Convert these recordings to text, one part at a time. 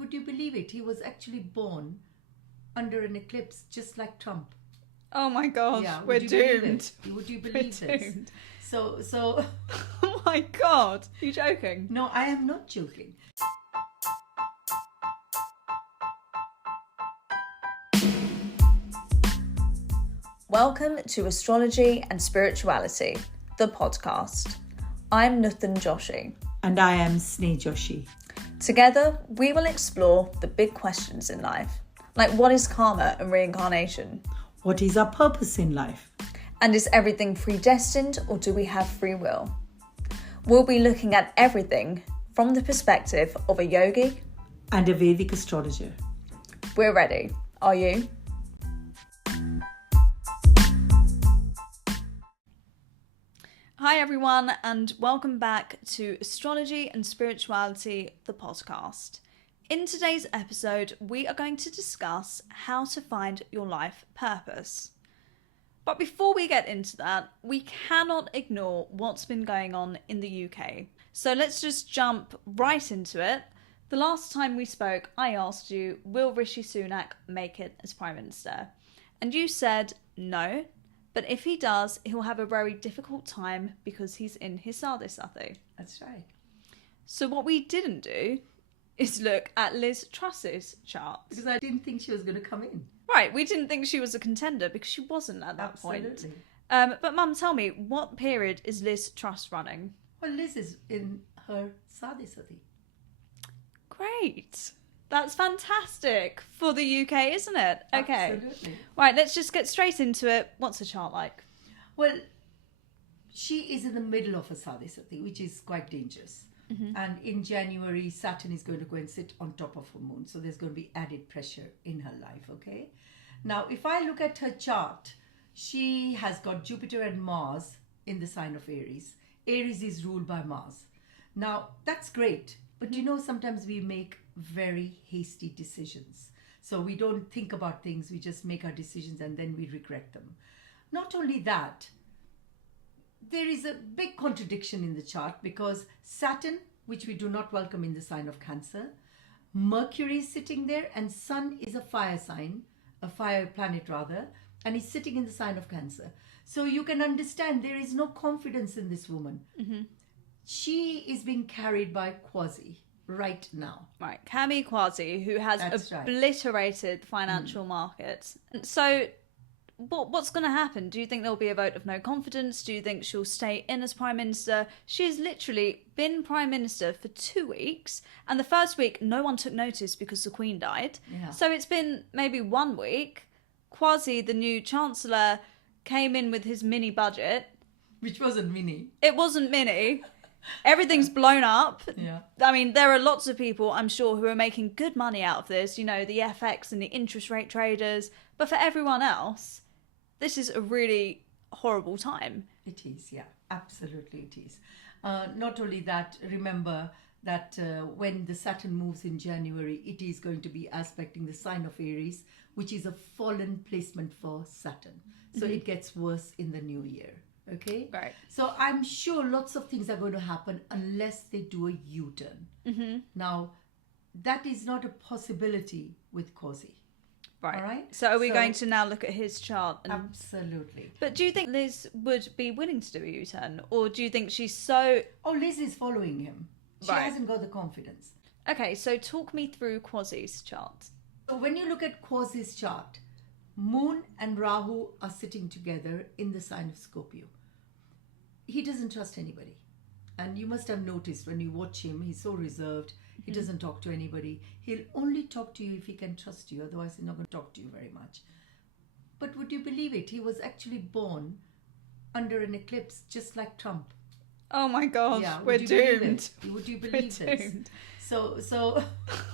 would you believe it? He was actually born under an eclipse, just like Trump. Oh my gosh, Yeah, we're doomed. Would you believe this? Doomed. So, Oh my God, you joking? no, I am not joking. Welcome to Astrology and Spirituality, the podcast. I'm Nuthan Joshi. And I am Sneh Joshi. Together, we will explore the big questions in life, like what is karma and reincarnation? What is our purpose in life? And is everything predestined or do we have free will? We'll be looking at everything from the perspective of a yogi And a Vedic astrologer. We're ready. Are you? Hi everyone, and welcome back to Astrology and Spirituality, the podcast. In today's episode, we are going to discuss how to find your life purpose. But before we get into that, we cannot ignore what's been going on in the UK. So let's just jump right into it. The last time we spoke, I asked you, will Rishi Sunak make it as Prime Minister? And you said no. But if he does, he'll have a very difficult time because he's in his Sadhisati. That's right. So what we didn't do is look at Liz Truss's chart. Because I didn't think she was going to come in. Right, we didn't think she was a contender because she wasn't at that Absolutely. point. But Mum, tell me, what period is Liz Truss running? Well, Liz is in her Sadhisati. Great. That's fantastic for the UK, isn't it? Okay. Absolutely. Right, let's just get straight into it. What's the chart like? Well, she is in the middle of a Sadhisati, which is quite dangerous. Mm-hmm. And in January, Saturn is going to go and sit on top of her moon. So there's going to be added pressure in her life, okay? Now, if I look at her chart, she has got Jupiter and Mars in the sign of Aries. Aries is ruled by Mars. Now, that's great. But you know, sometimes we make very hasty decisions. So we don't think about things, we just make our decisions and then we regret them. Not only that, there is a big contradiction in the chart because Saturn, which we do not welcome in the sign of Cancer, Mercury is sitting there and Sun is a fire sign, a fire planet rather, and he's sitting in the sign of Cancer. So you can understand there is no confidence in this woman. Mm-hmm. She is being carried by Kwasi right now. Right, Kwasi, who has obliterated financial markets. So what's going to happen? Do you think there'll be a vote of no confidence? Do you think she'll stay in as Prime Minister? She's literally been Prime Minister for 2 weeks, and the first week no one took notice because the Queen died. Yeah. So it's been maybe 1 week. Kwasi, the new Chancellor, came in with his mini budget. Which wasn't mini. It wasn't mini. Everything's blown up. Yeah. I mean, there are lots of people, I'm sure, who are making good money out of this, you know, the FX and the interest rate traders. But for everyone else, this is a really horrible time. It is, yeah. Absolutely it is. Not only that, remember that when the Saturn moves in January, it is going to be aspecting the sign of Aries, which is a fallen placement for Saturn. So it gets worse in the new year. Okay? Right. So I'm sure lots of things are going to happen unless they do a U-turn. Mm-hmm. Now, that is not a possibility with Kwasi. Right. All right? So are we going to now look at his chart? Absolutely. But do you think Liz would be willing to do a U-turn? Or do you think she's so... Oh, Liz is following him. She hasn't got the confidence. Okay, so talk me through Kwasi's chart. So when you look at Kwasi's chart, Moon and Rahu are sitting together in the sign of Scorpio. He doesn't trust anybody. And you must have noticed when you watch him, he's so reserved. He doesn't talk to anybody. He'll only talk to you if he can trust you. Otherwise, he's not going to talk to you very much. But would you believe it? He was actually born under an eclipse, just like Trump. Oh my gosh, yeah, we're doomed. Would you believe We're this? doomed. So.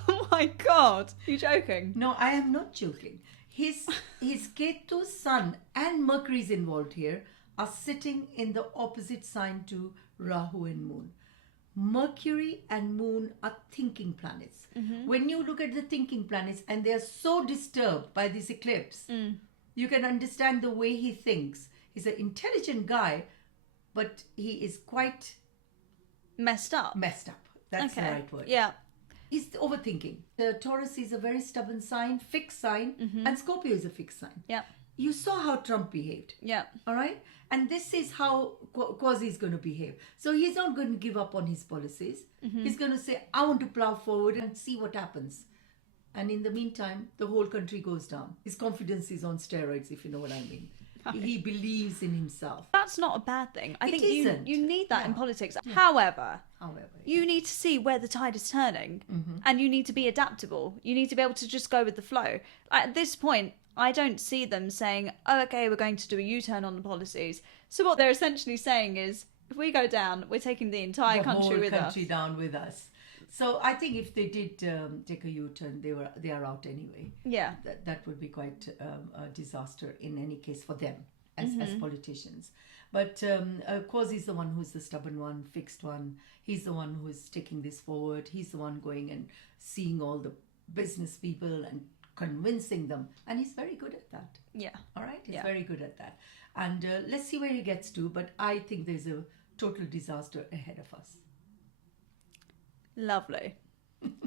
Oh my God, you joking? No, I am not joking. His Ketu's Sun and Mercury is involved here, are sitting in the opposite sign to Rahu and Moon. Mercury and Moon are thinking planets. Mm-hmm. When you look at the thinking planets and they are so disturbed by this eclipse, you can understand the way he thinks. He's an intelligent guy, but he is quite messed up. That's the right word. Yeah. He's overthinking. The Taurus is a very stubborn sign, fixed sign, and Scorpio is a fixed sign. Yeah. You saw how Trump behaved. Yeah. All right? And this is how Kwasi is going to behave. So he's not going to give up on his policies. He's going to say, I want to plow forward and see what happens. And in the meantime, the whole country goes down. His confidence is on steroids, if you know what I mean. He believes in himself. That's not a bad thing. I It think isn't. you need that in Yeah. politics. However, However, you need to see where the tide is turning, and you need to be adaptable. You need to be able to just go with the flow. At this point, I don't see them saying, oh, okay, we're going to do a U-turn on the policies. So what they're essentially saying is, if we go down, we're taking the entire country with us. The whole country down with us. So I think if they did take a U-turn, they are out anyway. Yeah. That would be quite a disaster in any case for them as politicians. But Kwasi is the one who's the stubborn one, fixed one. He's the one who's taking this forward. He's the one going and seeing all the business people and convincing them. And he's very good at that. Yeah. All right? He's very good at that. And let's see where he gets to. But I think there's a total disaster ahead of us. Lovely.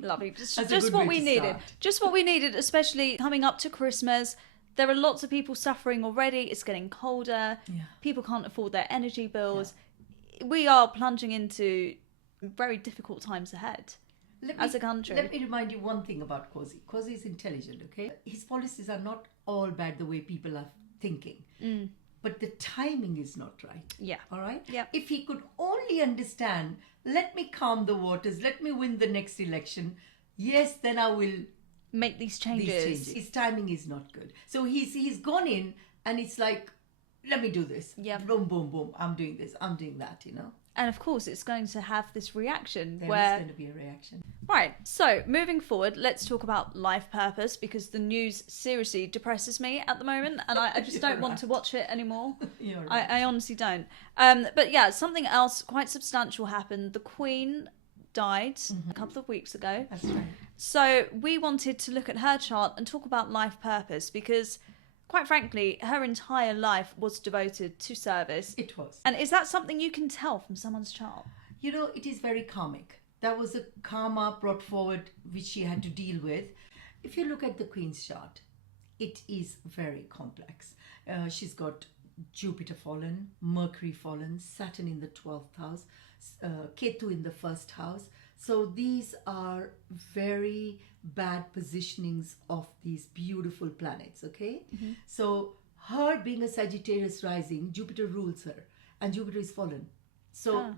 Lovely. That's a Just good what way we to needed. start. Just what we needed, especially coming up to Christmas. There are lots of people suffering already. It's getting colder. Yeah. People can't afford their energy bills. We are plunging into very difficult times ahead as a country. Let me remind you one thing about Kwasi. Kwasi is intelligent, okay? His policies are not all bad the way people are thinking. But the timing is not right. Yeah. All right? Yeah. If he could only understand, let me calm the waters, let me win the next election, yes, then I will Make these changes. His timing is not good. So he's gone in and it's like, let me do this. Yeah. Boom, boom, boom. I'm doing this. I'm doing that, you know? And of course, it's going to have this reaction There is where... going to be a reaction. Right, so moving forward, let's talk about life purpose, because the news seriously depresses me at the moment and I just don't want to watch it anymore. You're right. I honestly don't. But yeah, something else quite substantial happened. The Queen died a couple of weeks ago. That's right. So we wanted to look at her chart and talk about life purpose because, quite frankly, her entire life was devoted to service. It was. And is that something you can tell from someone's chart? You know, it is very karmic. That was a karma brought forward which she had to deal with. If you look at the Queen's chart, it is very complex. She's got Jupiter fallen, Mercury fallen, Saturn in the 12th house, Ketu in the first house. So these are very bad positionings of these beautiful planets, okay? So her being a Sagittarius rising, Jupiter rules her and Jupiter is fallen. So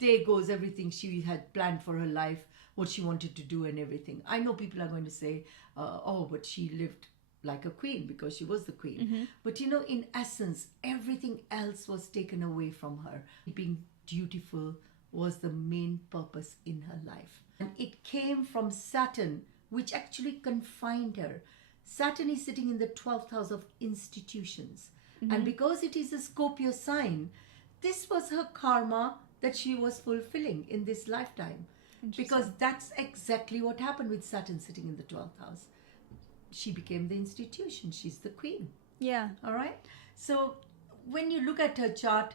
there goes everything she had planned for her life, what she wanted to do and everything. I know people are going to say, oh, but she lived like a queen because she was the queen. But you know, in essence, everything else was taken away from her. Being dutiful was the main purpose in her life. And it came from Saturn, which actually confined her. Saturn is sitting in the 12th house of institutions. And because it is a Scorpio sign, this was her karma that she was fulfilling in this lifetime. Because that's exactly what happened with Saturn sitting in the 12th house. She became the institution. She's the queen. Yeah. All right. So when you look at her chart,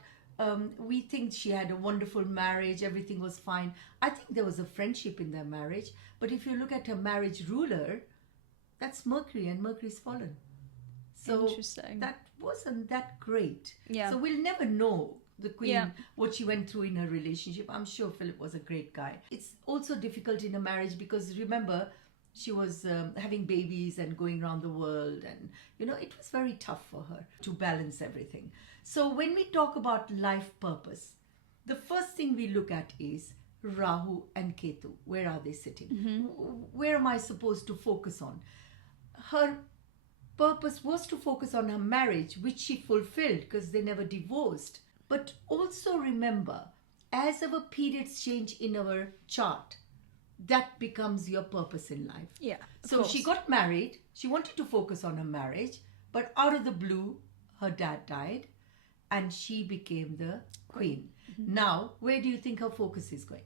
we think she had a wonderful marriage. Everything was fine. I think there was a friendship in their marriage. But if you look at her marriage ruler, that's Mercury, and Mercury's fallen. So Interesting. that wasn't that great. Yeah. So we'll never know the queen, Yeah. what she went through in her relationship. I'm sure Philip was a great guy. It's also difficult in a marriage because remember, she was having babies and going around the world, and you know, it was very tough for her to balance everything. So when we talk about life purpose, the first thing we look at is Rahu and Ketu. Where are they sitting? Where am I supposed to focus on? Her purpose was to focus on her marriage, which she fulfilled because they never divorced. But also remember, as our periods change in our chart, that becomes your purpose in life. Yeah. So she got married. She wanted to focus on her marriage, but out of the blue, her dad died and she became the queen. Now, where do you think her focus is going?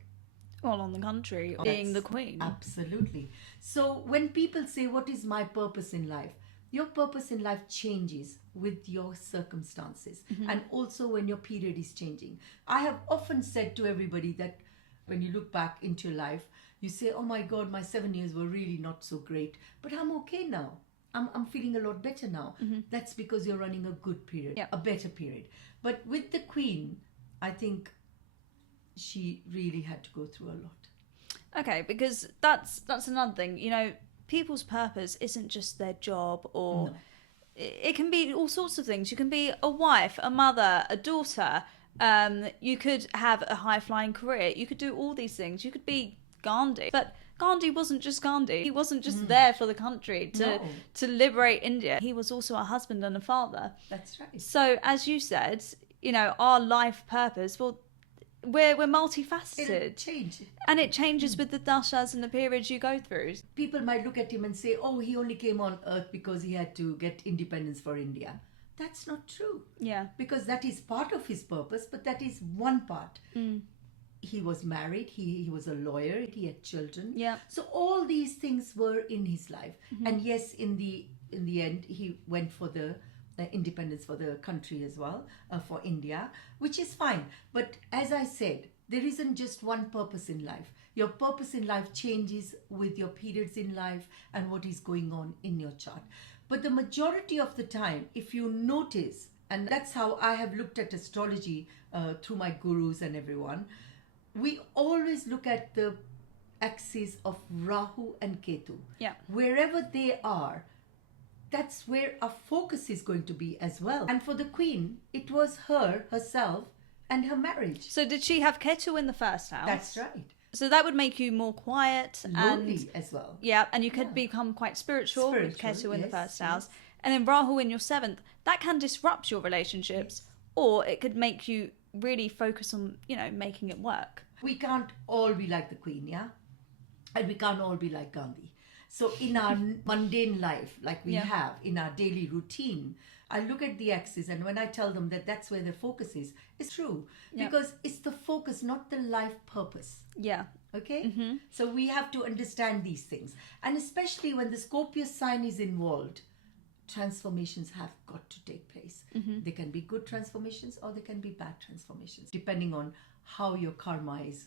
Well, on the country, being the queen. Absolutely. So when people say, what is my purpose in life? Your purpose in life changes with your circumstances and also when your period is changing. I have often said to everybody that when you look back into your life, You say, oh my God, my 7 years were really not so great, but I'm okay now. I'm feeling a lot better now. That's because you're running a good period, a better period. But with the Queen, I think she really had to go through a lot. Okay, because that's another thing. You know, people's purpose isn't just their job, or it can be all sorts of things. You can be a wife, a mother, a daughter. You could have a high-flying career. You could do all these things. You could be Gandhi. But Gandhi wasn't just Gandhi. He wasn't just there for the country to liberate India. He was also a husband and a father. That's right. So, as you said, you know, our life purpose, well, we're multifaceted. It'll change. And it changes with the dashas and the periods you go through. People might look at him and say, oh, he only came on earth because he had to get independence for India. That's not true. Yeah. Because that is part of his purpose, but that is one part. He was married, he was a lawyer, he had children. Yeah. So all these things were in his life. And yes, in the end, he went for the independence for the country as well, for India, which is fine. But as I said, there isn't just one purpose in life. Your purpose in life changes with your periods in life and what is going on in your chart. But the majority of the time, if you notice, and that's how I have looked at astrology through my gurus and everyone, we always look at the axis of Rahu and Ketu. Yeah. Wherever they are, that's where our focus is going to be as well. And for the Queen, it was herself, and her marriage. So did she have Ketu in the first house? That's right. So that would make you more quiet Lonely as well. Yeah, and you could become quite spiritual with Ketu in the yes, first house. And then Rahu in your 7th, that can disrupt your relationships, or it could make you really focus on, you know, making it work. We can't all be like the Queen, yeah? And we can't all be like Gandhi. So in our mundane life, like we have, in our daily routine, I look at the axis, and when I tell them that that's where their focus is, it's true. Because it's the focus, not the life purpose. Yeah. Okay? So we have to understand these things. And especially when the Scorpio sign is involved, transformations have got to take place. They can be good transformations or they can be bad transformations, depending on how your karma is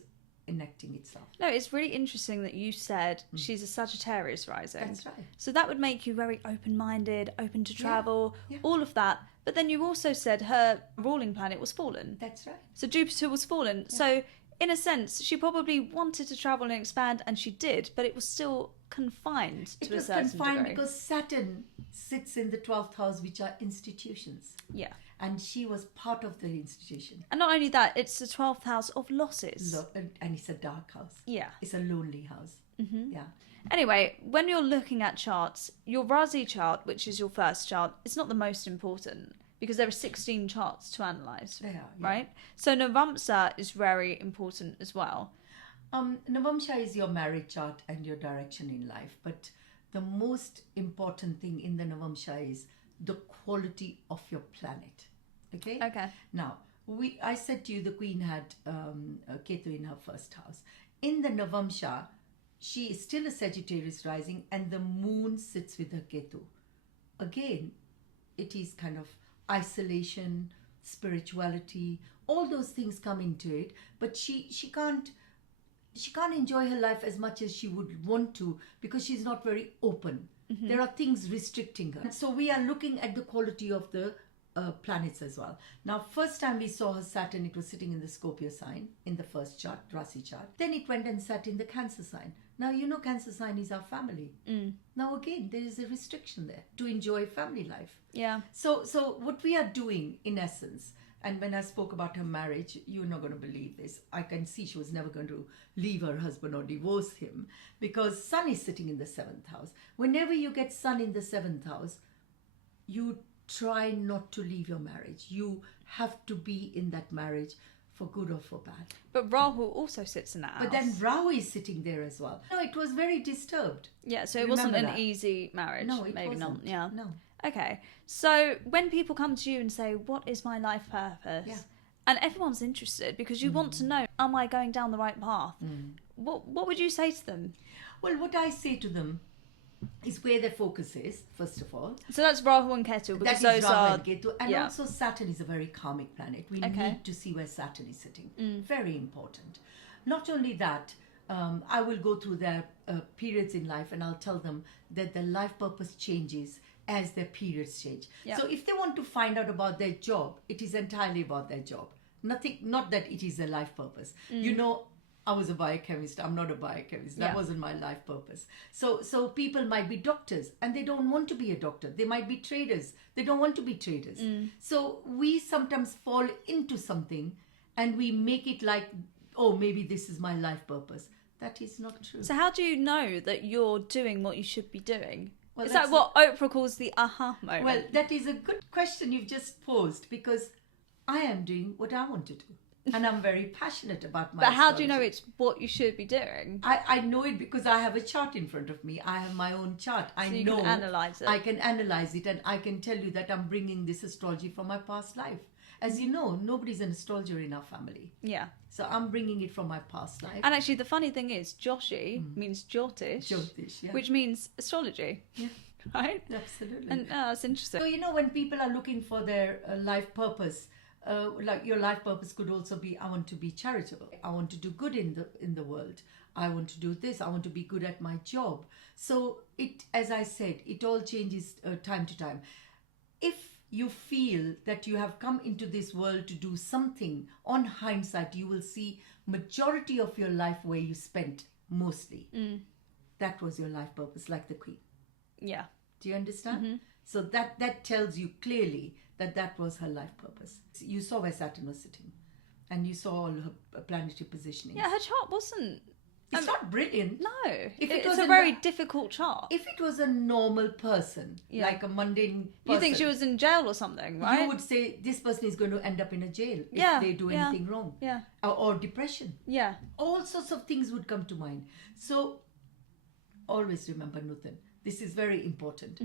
enacting itself. No, it's really interesting that you said she's a Sagittarius rising. That's right. So that would make you very open-minded, open to travel, all of that. But then you also said her ruling planet was fallen. That's right. So Jupiter was fallen. Yeah. So in a sense, she probably wanted to travel and expand, and she did, but it was still confined to a certain degree. It was confined because Saturn sits in the 12th house, which are institutions. Yeah. And she was part of the institution. And not only that, it's the 12th house of losses. And it's a dark house. Yeah. It's a lonely house. Yeah. Anyway, when you're looking at charts, your Razi chart, which is your first chart, is not the most important because there are 16 charts to analyse. They are, right? So Navamsa is very important as well. Navamsa is your marriage chart and your direction in life. But the most important thing in the Navamsa is the quality of your planet. Okay? Now, I said to you the Queen had Ketu in her first house. In the Navamsa, she is still a Sagittarius rising and the moon sits with her Ketu. Again, it is kind of isolation, spirituality, all those things come into it, but she can't enjoy her life as much as she would want to because she's not very open. There are things restricting her. So we are looking at the quality of the planets as well. Now, first time we saw her Saturn, it was sitting in the Scorpio sign in the first chart, Rasi chart. Then it went and sat in the Cancer sign. Now, you know Cancer sign is our family. Now, again, there is a restriction there to enjoy family life. Yeah. So what we are doing, in essence, and when I spoke about her marriage, you're not going to believe this. I can see she was never going to leave her husband or divorce him because Sun is sitting in the 7th house. Whenever you get Sun in the 7th house, you try not to leave your marriage. You have to be in that marriage for good or for bad. But Rahu also sits in that house. But then Rahu is sitting there as well. No, it was very disturbed. Yeah, so it wasn't an easy marriage. No, it maybe wasn't. Not. Yeah. No. Okay, so when people come to you and say, what is my life purpose? And everyone's interested because you want to know, am I going down the right path? What would you say to them? Well, what I say to them is where their focus is, first of all. So that's Rahu and Ketu, because that is those Rahu are... and Ketu. And also Saturn is a very karmic planet. We need to see where Saturn is sitting. Very important. Not only that, I will go through their periods in life, and I'll tell them that their life purpose changes as their periods change. Yeah. So if they want to find out about their job, it is entirely about their job. Not that it is their life purpose. You know, I was a biochemist. I'm not a biochemist. That wasn't my life purpose. So people might be doctors and they don't want to be a doctor. They might be traders. They don't want to be traders. So we sometimes fall into something and we make it like, oh, maybe this is my life purpose. That is not true. So how do you know that you're doing what you should be doing? Well, is that what Oprah calls the aha moment? Well, that is a good question you've just posed, because I am doing what I want to do. And I'm very passionate about my But how do you know astrology. it's what you should be doing? I know it because I have a chart in front of me. I have my own chart. So you can analyse it. I can analyze it, and I can tell you that I'm bringing this astrology from my past life. As you know, nobody's an astrologer in our family. Yeah. So I'm bringing it from my past life. And actually, the funny thing is, Joshi means Jyotish, Jyotish, yeah. which means astrology. Yeah. Right? Absolutely. And that's interesting. So, you know, when people are looking for their life purpose, like your life purpose could also be, I want to be charitable. I want to do good in the world. I want to do this. I want to be good at my job. So it, as I said, it all changes time to time. If you feel that you have come into this world to do something, on hindsight, you will see majority of your life where you spent mostly. That was your life purpose, like the Queen. Yeah. Do you understand? So that tells you clearly that was her life purpose. You saw where Saturn was sitting, and you saw all her planetary positioning. Yeah, her chart wasn't... It's not brilliant. No. If It's a very difficult chart. If it was a normal person, like a mundane person, You think she was in jail or something, right? you would say this person is going to end up in a jail Yeah, if they do yeah. anything wrong. Yeah. Or depression. Yeah. All sorts of things would come to mind. So always remember, Nutan, this is very important.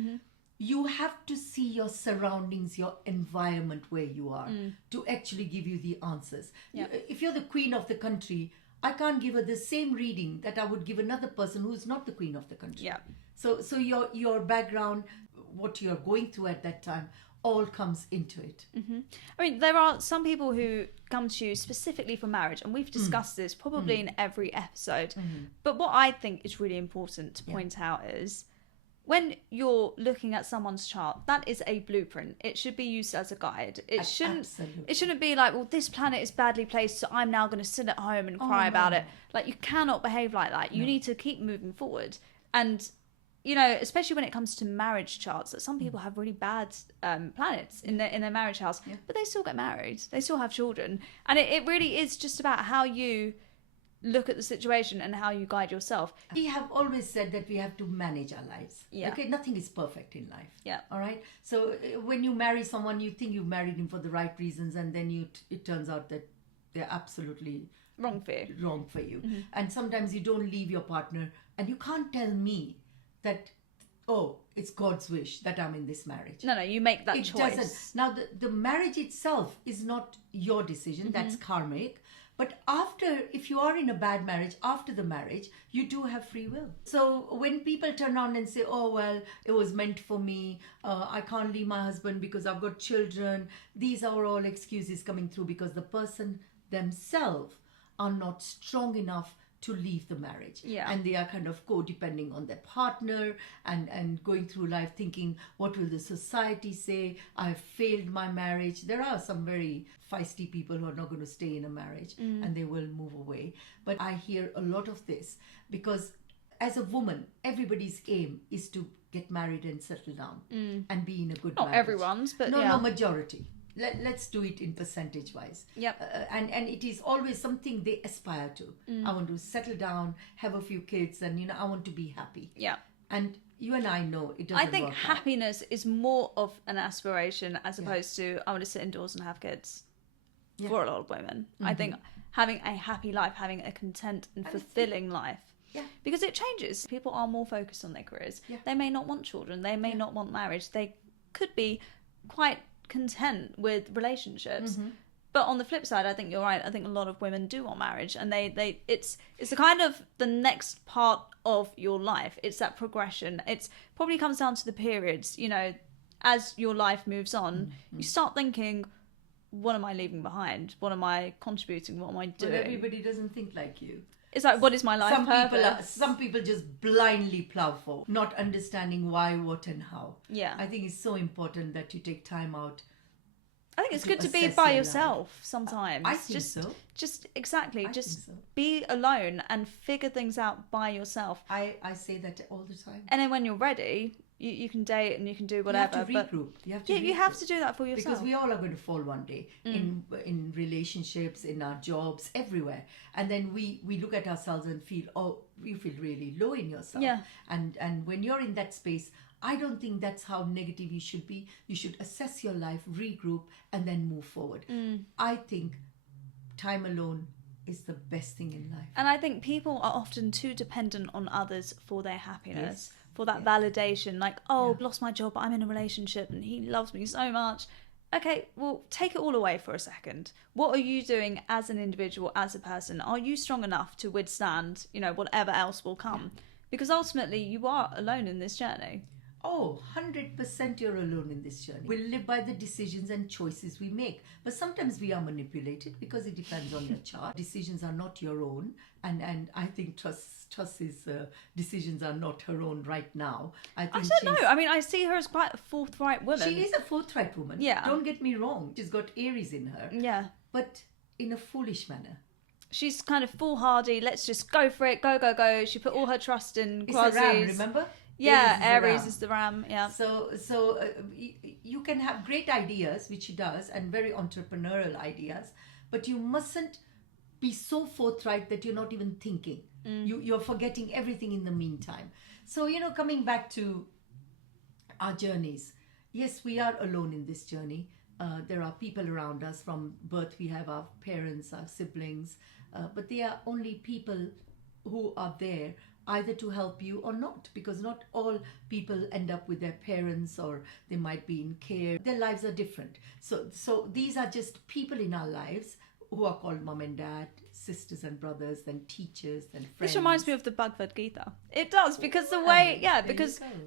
You have to see your surroundings, your environment where you are to actually give you the answers. Yeah. If you're the queen of the country, I can't give her the same reading that I would give another person who's not the queen of the country. Yeah. So your background, what you're going through at that time, all comes into it. I mean, there are some people who come to you specifically for marriage, and we've discussed this probably in every episode. But what I think is really important to point out is when you're looking at someone's chart, that is a blueprint. It should be used as a guide. It shouldn't be like, well, this planet is badly placed, so I'm now going to sit at home and cry about it. Like, you cannot behave like that. You need to keep moving forward. And, you know, especially when it comes to marriage charts, that some people have really bad planets in their marriage house, but they still get married. They still have children. And it really is just about how you look at the situation and how you guide yourself. We have always said that we have to manage our lives. Yeah. Okay, nothing is perfect in life. Yeah. All right. So when you marry someone, you think you married him for the right reasons, and then it turns out that they're absolutely Wrong for you. wrong for you. And sometimes you don't leave your partner, and you can't tell me that, oh, it's God's wish that I'm in this marriage. No, you make that It choice. doesn't. Now, the marriage itself is not your decision. That's karmic. But if you are in a bad marriage, after the marriage, you do have free will. So when people turn around and say, oh, well, it was meant for me, I can't leave my husband because I've got children, these are all excuses coming through because the person themselves are not strong enough to leave the marriage. Yeah. And they are kind of codepending on their partner and going through life thinking, what will the society say? I've failed my marriage. There are some very feisty people who are not going to stay in a marriage and they will move away. But I hear a lot of this because as a woman, everybody's aim is to get married and settle down and be in a good Not marriage. everyone's, but No, majority. Let's do it in percentage wise. Yep. And it is always something they aspire to. I want to settle down, have a few kids, and I want to be happy. Yeah. And you and I know it doesn't I think work out. happiness is more of an aspiration as opposed to I want to sit indoors and have kids. Yeah. For a lot of women, I think having a happy life, having a content and fulfilling life. Yeah. Because it changes. People are more focused on their careers. Yeah. They may not want children. They may not want marriage. They could be quite content with relationships. But on the flip side, I think you're right. I think a lot of women do want marriage, and it's the kind of the next part of your life. It's that progression. It's probably comes down to the periods. As your life moves on, you start thinking, what am I leaving behind? What am I contributing? What am I doing? But everybody doesn't think like you. It's like, what is my life purpose? Some people just blindly plow for, not understanding why, what, and how. Yeah. I think it's so important that you take time out. I think it's to good to be assess by your yourself sometimes. I think so. Just exactly. I Just think so. be alone and figure things out by yourself. I say that all the time. And then when you're ready, you can date and you can do whatever. You have to regroup. You have to you have regroup. to do that for yourself. Because we all are going to fall one day in relationships, in our jobs, everywhere. And then we look at ourselves and feel, you feel really low in yourself. Yeah. And when you're in that space, I don't think that's how negative you should be. You should assess your life, regroup, and then move forward. I think time alone is the best thing in life. And I think people are often too dependent on others for their happiness, for that Yes. validation. Like, I've lost my job, but I'm in a relationship and he loves me so much. Okay, well, take it all away for a second. What are you doing as an individual, as a person? Are you strong enough to withstand, whatever else will come? Because ultimately, you are alone in this journey. 100% you're alone in this journey. We live by the decisions and choices we make. But sometimes we are manipulated because it depends on your chart. Decisions are not your own. And I think Truss's decisions are not her own right now. I I think don't know. I mean, I see her as quite a forthright woman. she is a forthright woman. Yeah. Don't get me wrong. She's got Aries in her. Yeah. But in a foolish manner. She's kind of foolhardy. Let's just go for it. Go, go, go. She put all her trust in It's a ram, Kwasi's. remember? Yeah, a Aries ram. is the ram. Yeah. So you can have great ideas, which she does, and very entrepreneurial ideas, but you mustn't be so forthright that you're not even thinking. You're forgetting everything in the meantime. So, coming back to our journeys, yes, we are alone in this journey. There are people around us. From birth, we have our parents, our siblings, but they are only people who are there either to help you or not, because not all people end up with their parents, or they might be in care. Their lives are different. So these are just people in our lives who are called mom and dad, sisters and brothers, then teachers, then friends. This reminds me of the Bhagavad Gita. It does, because the way,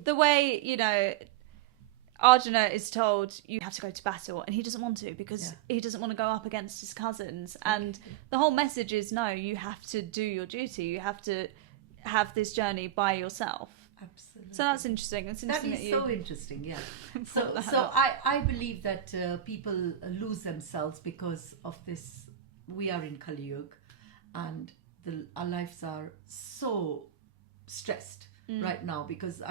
the way, Arjuna is told you have to go to battle, and he doesn't want to because he doesn't want to go up against his cousins. And the whole message is, no, you have to do your duty. You have to have this journey by yourself. Absolutely. So that's interesting. It's interesting that is so interesting, yeah. brought that so up. I believe that people lose themselves because of this. We are in Kali Yuga, and our lives are so stressed right now, because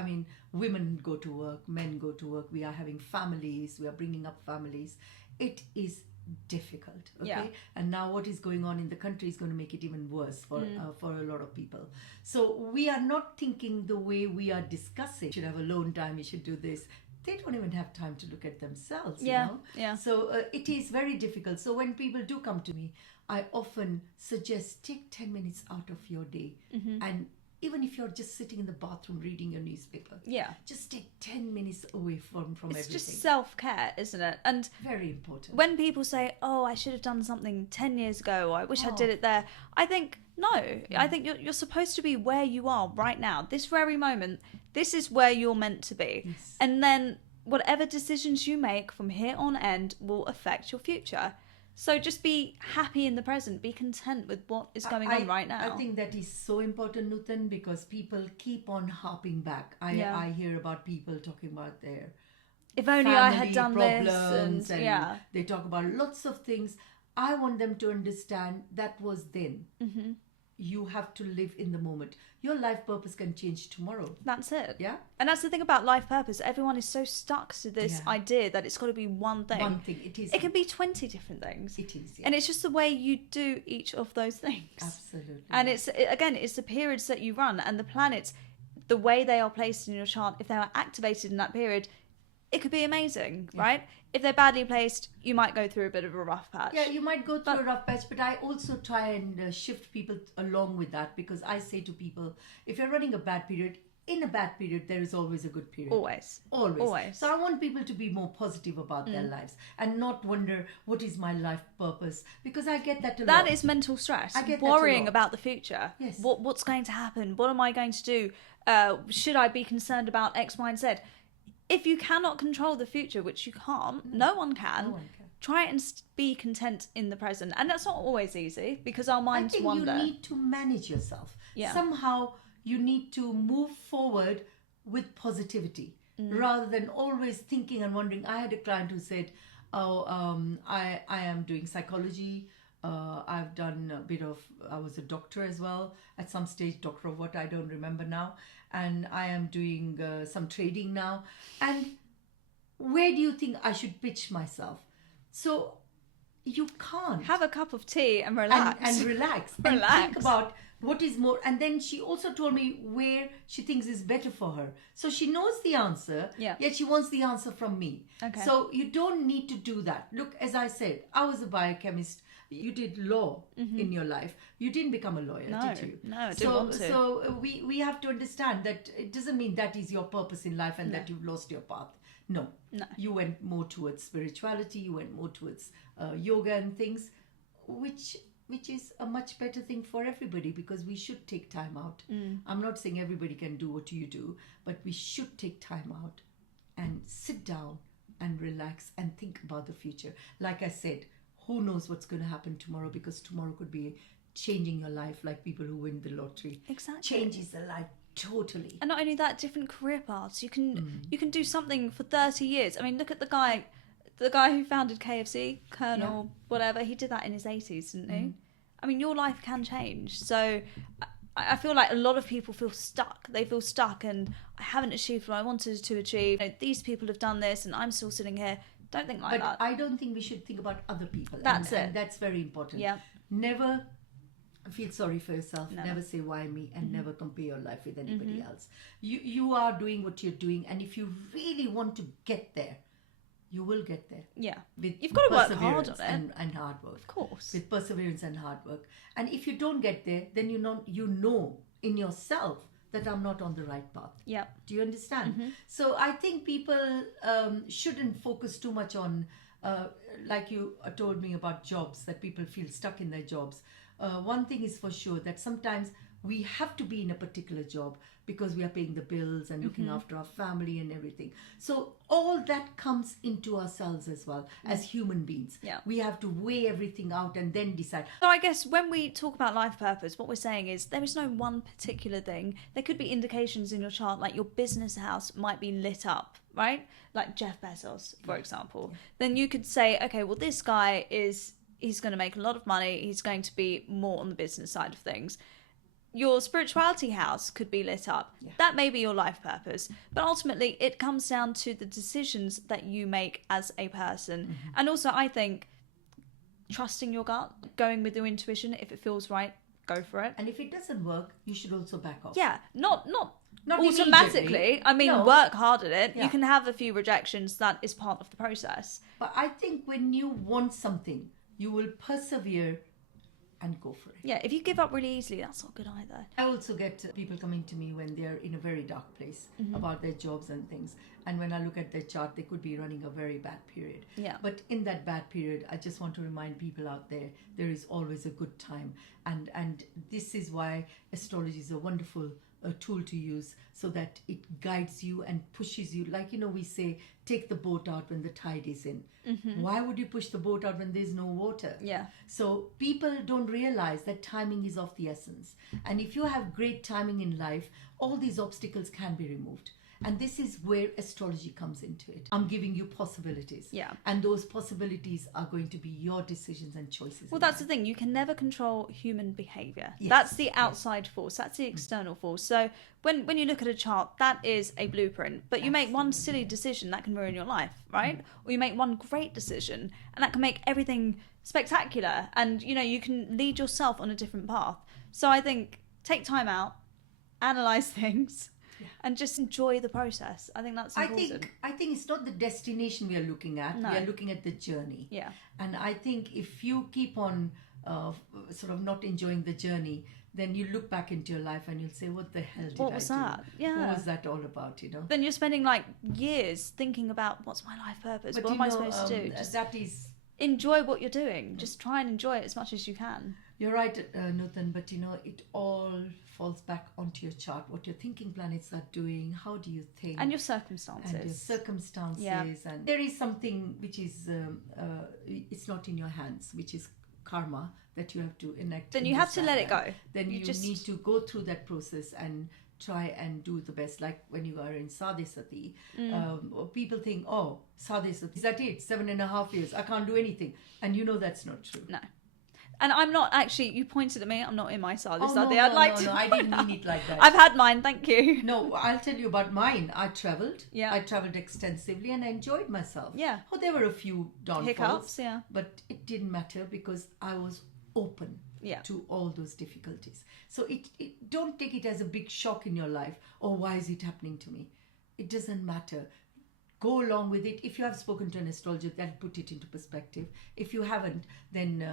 women go to work, men go to work, we are having families, we are bringing up families. It is difficult, okay? Yeah. And now what is going on in the country is going to make it even worse for a lot of people. So we are not thinking the way we are discussing. You should have alone time, you should do this. They don't even have time to look at themselves, you know? Yeah. So it is very difficult. So when people do come to me, I often suggest take 10 minutes out of your day. And even if you're just sitting in the bathroom reading your newspaper, just take 10 minutes away from everything. It's just self-care, isn't it? And very important. when people say, I should have done something 10 years ago, or I wish I did it there, I think, no. I think you're supposed to be where you are right now. This very moment, this is where you're meant to be. Yes. And then whatever decisions you make from here on end will affect your future. So just be happy in the present. Be content with what is going on right now. I think that is so important, Nutan, because people keep on harping back. I hear about people talking about their if only I had family done problems, this, and they talk about lots of things. I want them to understand that was then. You have to live in the moment. Your life purpose can change tomorrow. That's it. Yeah. And that's the thing about life purpose. Everyone is so stuck to this idea that it's got to be one thing. One thing. It is. It can be 20 different things. It is. Yeah. And it's just the way you do each of those things. Absolutely. And it's the periods that you run, and the planets, the way they are placed in your chart, if they are activated in that period, it could be amazing, right? If they're badly placed, you might go through a bit of a rough patch. Yeah, you might go through a rough patch, but I also try and shift people along with that, because I say to people, if you're running a bad period, in a bad period, there is always a good period. Always. So I want people to be more positive about their lives and not wonder, what is my life purpose? Because I get that a lot. That is mental stress. I get worrying that a lot. about the future. Yes. What's going to happen? What am I going to do? Should I be concerned about X, Y, and Z? If you cannot control the future, which you can't, no one can, try and be content in the present. And that's not always easy because our minds I think wander. you need to manage yourself. Yeah. Somehow you need to move forward with positivity rather than always thinking and wondering. I had a client who said, I am doing psychology. I've done a bit of, I was a doctor as well at some stage, doctor of what I don't remember now. And I am doing some trading now. And where do you think I should pitch myself? So you can't. Have a cup of tea and relax. And relax. And think about what is more. And then she also told me where she thinks is better for her. So she knows the answer, yet she wants the answer from me. Okay. So you don't need to do that. Look, as I said, I was a biochemist. You did law in your life. You didn't become a lawyer, did you? No, I didn't want to. So we have to understand that it doesn't mean that is your purpose in life and that you've lost your path. No. You went more towards spirituality. You went more towards yoga and things, which is a much better thing for everybody, because we should take time out. I'm not saying everybody can do what you do, but we should take time out and sit down and relax and think about the future. Like I said, who knows what's going to happen tomorrow, because tomorrow could be changing your life, like people who win the lottery. Exactly. Changes their life totally. And not only that, different career paths. You can do something for 30 years. I mean, look at the guy who founded KFC, Colonel, whatever. He did that in his 80s, didn't he? I mean, your life can change. So I feel like a lot of people feel stuck. They feel stuck and I haven't achieved what I wanted to achieve. You know, these people have done this and I'm still sitting here. Don't think like that. But I don't think we should think about other people. That's it. And that's very important. Yeah. Never feel sorry for yourself. Never say why me, and never compare your life with anybody else. You are doing what you're doing, and if you really want to get there, you will get there. Yeah. You've got to work hard on it. And hard work. Of course. With perseverance and hard work. And if you don't get there, then you know in yourself that I'm not on the right path. Yeah. Do you understand? So I think people shouldn't focus too much on, like you told me about jobs, that people feel stuck in their jobs. One thing is for sure, that sometimes we have to be in a particular job because we are paying the bills and looking after our family and everything. So all that comes into ourselves as well as human beings. Yeah. We have to weigh everything out and then decide. So I guess when we talk about life purpose, what we're saying is there is no one particular thing. There could be indications in your chart, like your business house might be lit up, right? Like Jeff Bezos, for example. Then you could say, okay, well, this guy he's going to make a lot of money. He's going to be more on the business side of things. Your spirituality house could be lit up. Yeah. That may be your life purpose. But ultimately, it comes down to the decisions that you make as a person. And also, I think, trusting your gut, going with your intuition. If it feels right, go for it. And if it doesn't work, you should also back off. Yeah, not automatically. I mean, work hard at it. Yeah. You can have a few rejections. That is part of the process. But I think when you want something, you will persevere and go for it. Yeah, if you give up really easily, that's not good either. I also get people coming to me when they're in a very dark place about their jobs and things. And when I look at their chart, they could be running a very bad period. Yeah. But in that bad period, I just want to remind people out there is always a good time. And this is why astrology is a wonderful tool to use, so that it guides you and pushes you. Like, we say, take the boat out when the tide is in. Why would you push the boat out when there's no water? Yeah. So people don't realize that timing is of the essence. And if you have great timing in life, all these obstacles can be removed. And this is where astrology comes into it. I'm giving you possibilities. Yeah. And those possibilities are going to be your decisions and choices. Well, that's the thing. You can never control human behavior. Yes. That's the outside force. That's the external force. So when you look at a chart, that is a blueprint. But you make one silly decision, that can ruin your life, right? Or you make one great decision, and that can make everything spectacular. And, you can lead yourself on a different path. So I think take time out, analyse things, and just enjoy the process. I think that's important. I think it's not the destination we are looking at. No. We are looking at the journey. Yeah. And I think if you keep on sort of not enjoying the journey, then you look back into your life and you'll say, what the hell did I do? What was that? Yeah. What was that all about, Then you're spending years thinking about, what's my life purpose? But what am I supposed to do? That is enjoy what you're doing. Just try and enjoy it as much as you can. You're right, Nutan, but it all falls back onto your chart, what your thinking planets are doing, how do you think. And your circumstances. And your circumstances. Yeah. And there is something which is, it's not in your hands, which is karma that you have to enact. Then you have to let it go. Then you need to go through that process and try and do the best. Like when you are in Sadhisati, people think, oh, Sadhisati, is that it? 7.5 years, I can't do anything. And that's not true. No. And I'm not actually, you pointed at me, I'm not in my Sadhisati. No, I didn't mean it like that. I've had mine, thank you. No, I'll tell you about mine. I traveled. Yeah. I traveled extensively and I enjoyed myself. Yeah. Oh, there were a few downfalls. Hiccups, yeah. But it didn't matter because I was open to all those difficulties. So don't take it as a big shock in your life. Oh, why is it happening to me? It doesn't matter. Go along with it. If you have spoken to an astrologer, then put it into perspective. If you haven't, then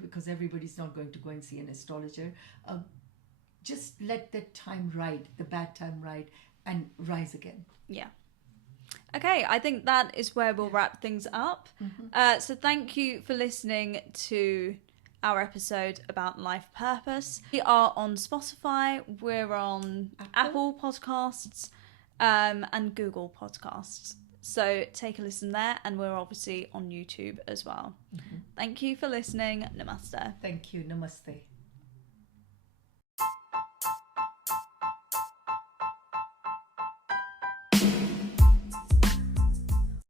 because everybody's not going to go and see an astrologer, just let that time ride, the bad time ride, and rise again. Yeah. Okay, I think that is where we'll wrap things up. So thank you for listening to our episode about life purpose. We are on Spotify, we're on Apple Podcasts, and Google Podcasts. So take a listen there, and we're obviously on YouTube as well. Thank you for listening. Namaste. Thank you. Namaste.